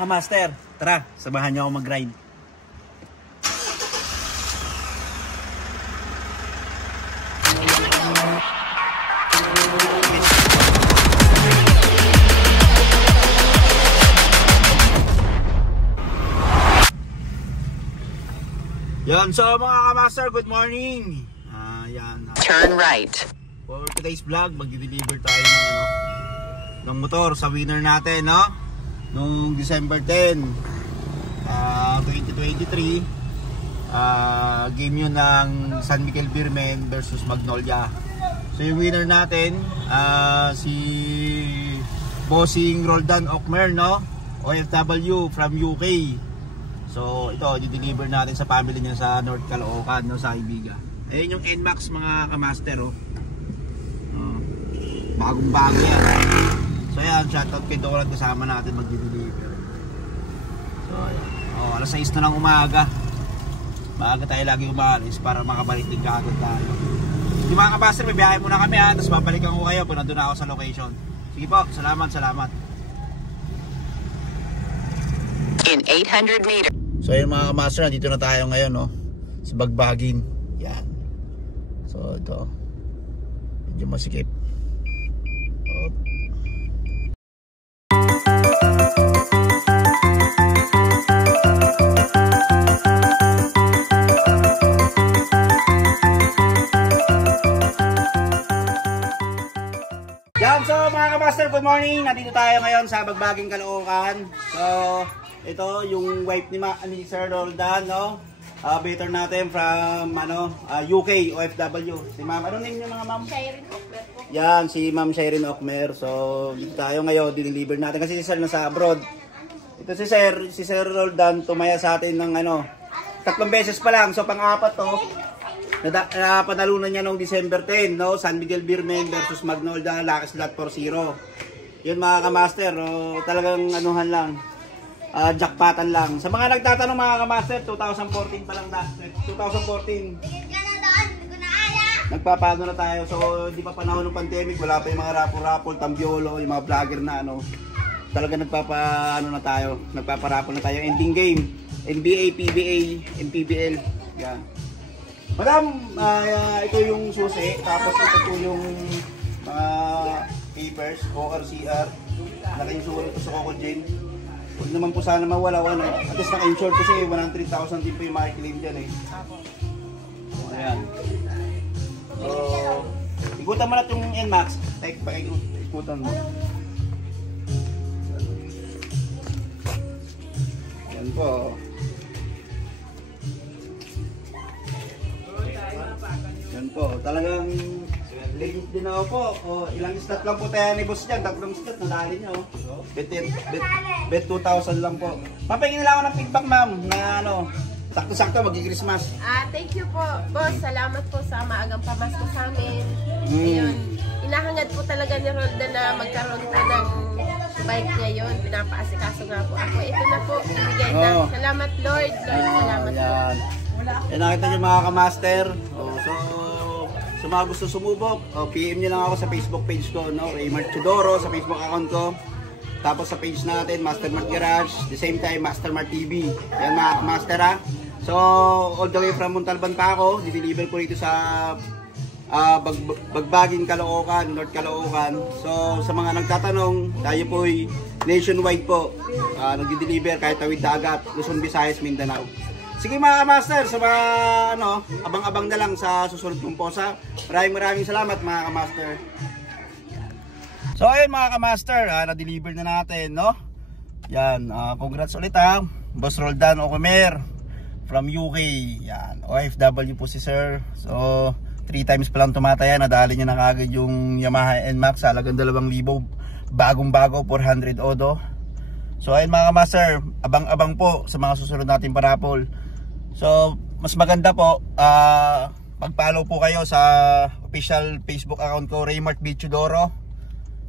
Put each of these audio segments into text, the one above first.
mga kamaster, tara, samahan nyo ako mag-grind. Yan, so mga kamaster, good morning. Yan. Turn right. For today's vlog, magdi-deliver tayo ng motor sa winner natin, no? Noong December 10, 2023. Game yun ng San Miguel Beermen versus Magnolia. So yung winner natin, si Bossing Roldan Okmer, no? OFW from UK. So ito, i-deliver natin sa family niya sa North Caloocan, no, sa Ibiga. Ayun yung NMAX mga kamaster, oh. Bagong-bago yan. So ayan, shoutout kay Doran, kasama natin mag-deliver. So ayan. Alas 6 na ng umaga. Maaga tayo lagi umalis para makabalik din kaagad tayo. Yung mga kamaster, may biyahe muna kami, ha. Tapos babalikan ko kayo kung nandun ako sa location. Sige po, salamat. In 800 meters. So ayun mga kamaster, nandito na tayo ngayon, no, sa Bagbagin. Yan. So ito, medyo masikip. Yan, so mga kamaster, good morning. Nandito tayo ngayon sa Bagbagin, Caloocan. So ito yung wife ni Sir Roldan, no? Better natin from UK, OFW. Si ma'am, anong name niyo mga ma'am? Shireen Okmer po. Yan, si ma'am Shireen Okmer. So, dito tayo ngayon, deliver natin kasi si Sir nasa abroad. Ito si Sir Roldan, tumaya sa atin ng 3 beses pa lang. So, pang-apat to, panalunan niya noong December 10, no? San Miguel Beermen versus Magnolia, Lucky Slot 4-0. Yun mga kamaster, talagang anuhan lang. Jackpotan lang. Sa mga nagtatanong mga kamaster, 2014 pa lang 2014. Nagpapano na tayo. So, hindi pa panahon ng pandemic, wala pa yung mga rapol-rapol, tambiolo, yung mga vlogger na talaga na tayo. Nagpaparapol na tayo. Ending game. NBA, PBA, MPBL. Yan. Madam, ito yung susi. Tapos ito po yung mga papers, ORCR. Naka-insure ito sa Coco Jane. Huwag naman po sana mawala, at least naka-insure kasi 100,000 din po yung makiklaim dyan, eh. So, ayan. So, ikutan mo natin yung NMAX. Ikutan mo. Ayan po. Ayan po. Talagang legit din ako po. Ilang stat lang po tayo ni boss dyan. 3 stat, nadali nyo. Bet 2,000 lang po. Papagin nila ako ng feedback, ma'am, na sakto-sakto mag-i-Christmas. Thank you po, boss. Salamat po sa maagang pamasko sa amin. Ayun. Inahangad po talaga ni Roldan na magkaroon po ng bike ngayon. Pinapaasikaso nga po ako. Ito na po, ibigay na. Salamat, Lord. Salamat po. Nakita nyo mga kamaster. So mga gusto sumubok, PM nyo lang ako sa Facebook page ko, no? Raymart Chudoro sa Facebook account ko. Tapos sa page natin, Mastermart Garage, the same time Mastermart TV. Yan mga kamaster, ha. So all the way from Montalban pa ako, dideliver ko dito sa Bagbagin, Caloocan, North Caloocan. So sa mga nagtatanong, tayo po'y nationwide po. Nagdi-deliver kahit tawid dagat, Luzon, Visayas, Mindanao. Sige mga kamaster, sa mga abang-abang na lang sa susunod kong posa. Maraming salamat mga kamaster. So ayun mga kamaster, na-deliver na natin, no? Yan, congrats ulit, ha. Boss Roldan Okmer from UK. Yan, OFW po si Sir. So 3 times pa lang tumataya, nadali niya na kagad yung Yamaha NMAX, halagang 2,000. Bagong-bago, 400 odo. So ayun mga kamaster, abang-abang po sa mga susunod natin parapol. So mas maganda po, mag-follow po kayo sa official Facebook account ko, Raymart B. Chudoro.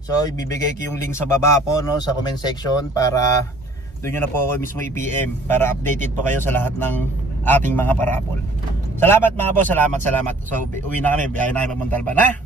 So ibibigay ko yung link sa baba po, no, sa comment section, para doon nyo na po ako mismo i-PM para updated po kayo sa lahat ng ating mga parapol. Salamat mga boss, salamat. So uwi na kami, biyahe na kami pa Montalban, ha.